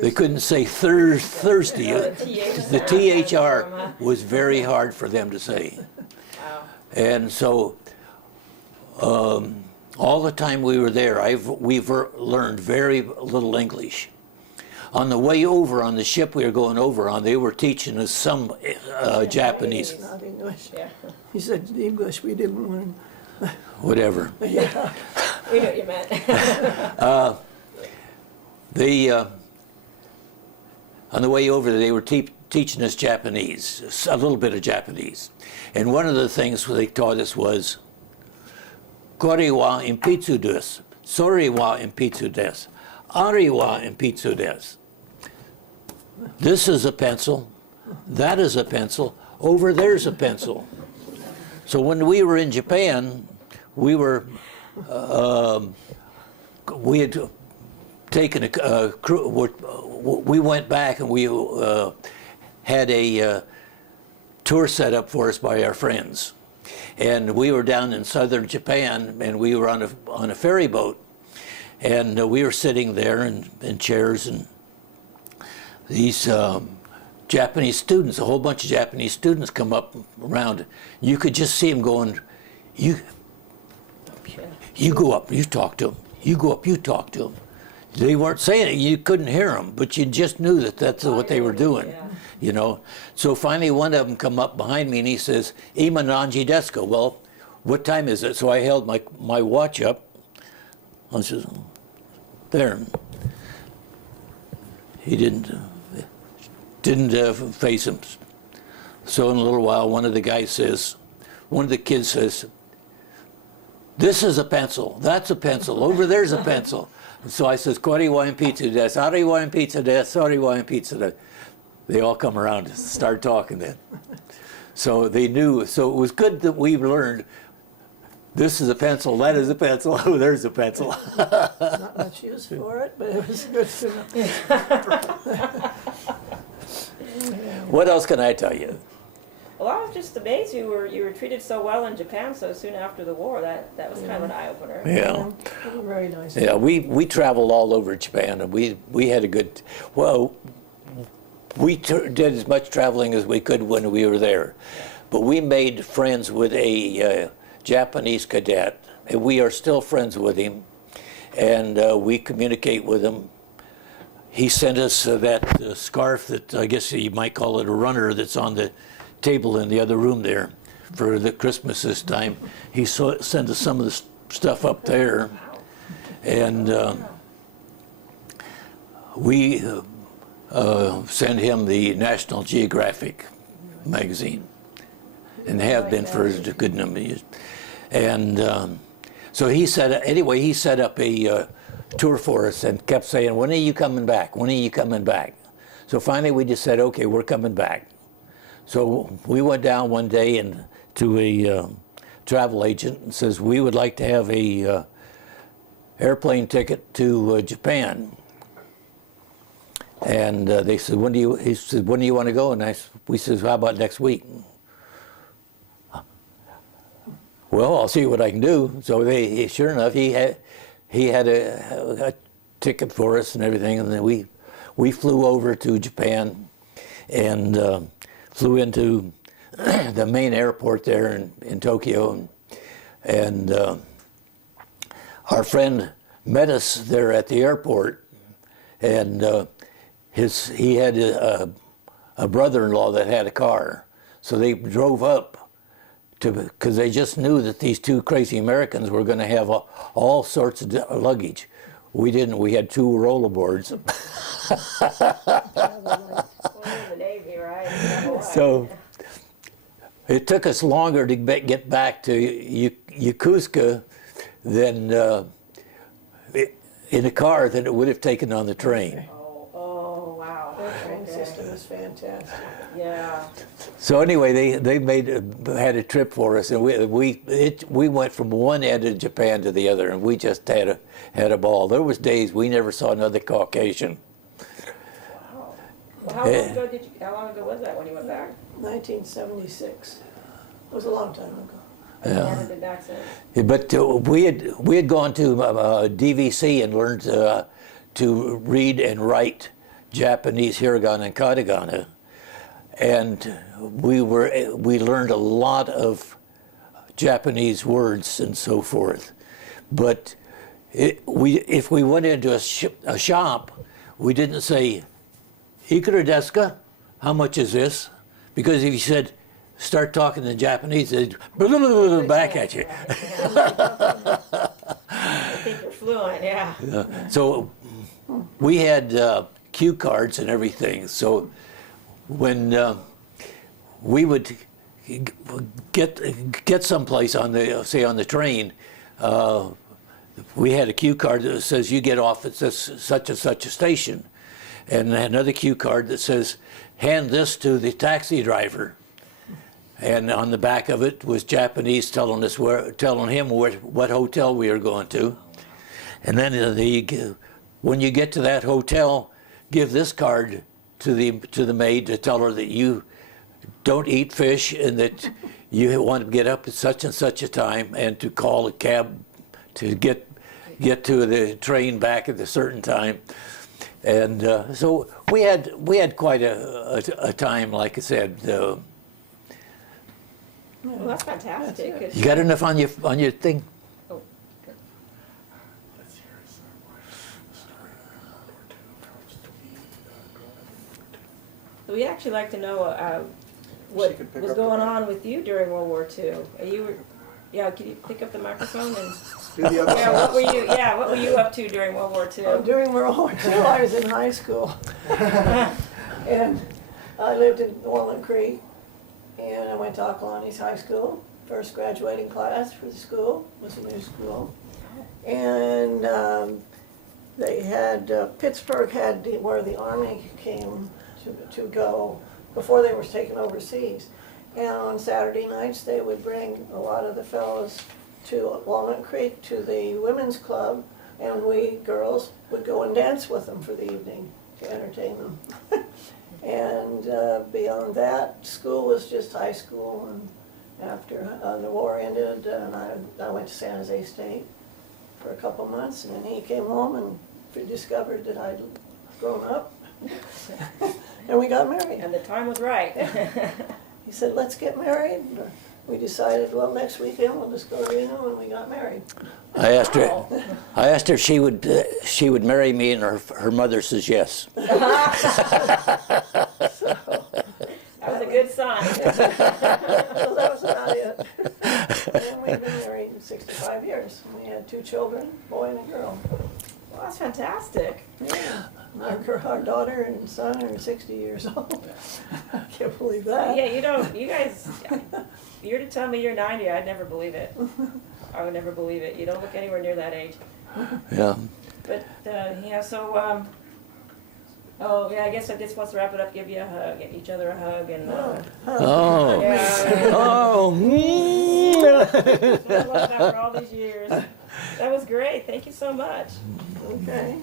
They couldn't say thirsty. The THR was very hard for them to say. Wow. And so all the time we were there, we've learned very little English. On the way over on the ship we were going over on, they were teaching us some Japanese. Not English. Yeah. He said English we didn't learn. Whatever. Yeah. We know what you meant. On the way over, they were teaching us Japanese, a little bit of Japanese. And one of the things they taught us was, Kore wa impitsu desu, sore wa impitsu desu, ari wa impitsu desu. This is a pencil, that is a pencil, over there's a pencil. So when we were in Japan, we had taken a crew. We went back and we had a tour set up for us by our friends, and we were down in southern Japan, and we were on a ferry boat, and we were sitting there in chairs, and these Japanese students, a whole bunch of Japanese students, come up around. You could just see them going, you go up, you talk to them. You go up, you talk to them. They weren't saying it, you couldn't hear them, but you just knew that that's what they were doing, yeah. you know. So finally one of them come up behind me and he says, "Ima nanji desu ka?" Well, what time is it? So I held my watch up. I says, there. He didn't face him. So in a little while, one of the kids says, "This is a pencil, that's a pencil, over there's a pencil." So I says, "Kore wa impitsu desu, ari wa impitsu desu, sore wa impitsu desu." They all come around and start talking then. So they knew. So it was good that we learned, this is a pencil, that is a pencil, oh, there's a pencil. Not much use for it, but it was good to know. What else can I tell you? Well, I was just amazed you were treated so well in Japan so soon after the war. That was kind of an eye-opener. Yeah. Very nice. Yeah, we traveled all over Japan, and we had a good, well, we did as much traveling as we could when we were there. But we made friends with a Japanese cadet, and we are still friends with him, and we communicate with him. He sent us that scarf that I guess you might call it a runner that's on the table in the other room there for the Christmas this time. He sent us some of the stuff up there, and we sent him the National Geographic magazine, and have been for a good number of years. And so he set up a tour for us and kept saying, "When are you coming back? When are you coming back?" So finally we just said, "Okay, we're coming back." So we went down one day and to a travel agent and says, "We would like to have a airplane ticket to Japan." And they said, he said, "When do you want to go?" And we said, "How about next week?" "Well, I'll see what I can do." So sure enough, he had a ticket for us and everything, and then we flew over to Japan and flew into the main airport there in Tokyo, and our friend met us there at the airport, and he had a brother-in-law that had a car, so they drove up because they just knew that these two crazy Americans were going to have all sorts of luggage. We didn't. We had two rollerboards. So it took us longer to get back to Yokosuka than in a car than it would have taken on the train. Oh wow! Their train system is fantastic. Yeah. So anyway, they had a trip for us, and we went from one end of Japan to the other, and we just had a ball. There was days we never saw another Caucasian. Wow. Well, how long ago was that when you went back? 1976. It was a long time ago. You haven't been back since. But we had gone to DVC and learned to read and write Japanese hiragana and katakana, and we learned a lot of Japanese words and so forth. But if we went into a shop, we didn't say, "Ikura desu ka?" How much is this? Because if you said, start talking in Japanese, they'd back at you. I think you're fluent, yeah. So we had cue cards and everything. So when we would get someplace on the, say, on the train, we had a cue card that says you get off at this such and such a station, and another cue card that says hand this to the taxi driver. And on the back of it was Japanese telling him what hotel we were going to. And then when you get to that hotel, give this card to the maid to tell her that you don't eat fish and that you want to get up at such and such a time and to call a cab to get to the train back at a certain time. And so we had quite a time, like I said. Well, that's fantastic. It's- You got enough on your thing? Oh, Let's hear a story or two from the we actually like to know what She could pick was up the going mic. on with you during World War II. Yeah, can you pick up the microphone and Do the other yeah, side. what were you up to during World War II? During World War II, I was in high school. And I lived in Walnut Creek, and I went to Ocklawanee's High School. First graduating class for the school, was a new school. And they had, Pittsburgh had where the Army came to go before they were taken overseas. And on Saturday nights, they would bring a lot of the fellows to Walnut Creek to the women's club, and we girls would go and dance with them for the evening to entertain them. And beyond that, school was just high school, and after the war ended, and I went to San Jose State for a couple months, and then he came home and discovered that I'd grown up, and we got married. And the time was right. He said, let's get married. We decided, well, next weekend we'll just go to Reno, and we got married. I asked her if she would marry me, and her mother says yes. That was a good sign. So that was about it. And we've been married 65 years. We had 2 children, boy and a girl. Well, that's fantastic. Yeah. Our daughter and son are 60 years old. I can't believe that. Yeah, you guys, you're to tell me you're 90, I'd never believe it. I would never believe it. You don't look anywhere near that age. Yeah. But, yeah, so, oh, yeah, I guess I just wants to wrap it up, give you a hug, give each other a hug, and, Oh. yeah. Oh. I love that for all these years. That was great. Thank you so much. Okay.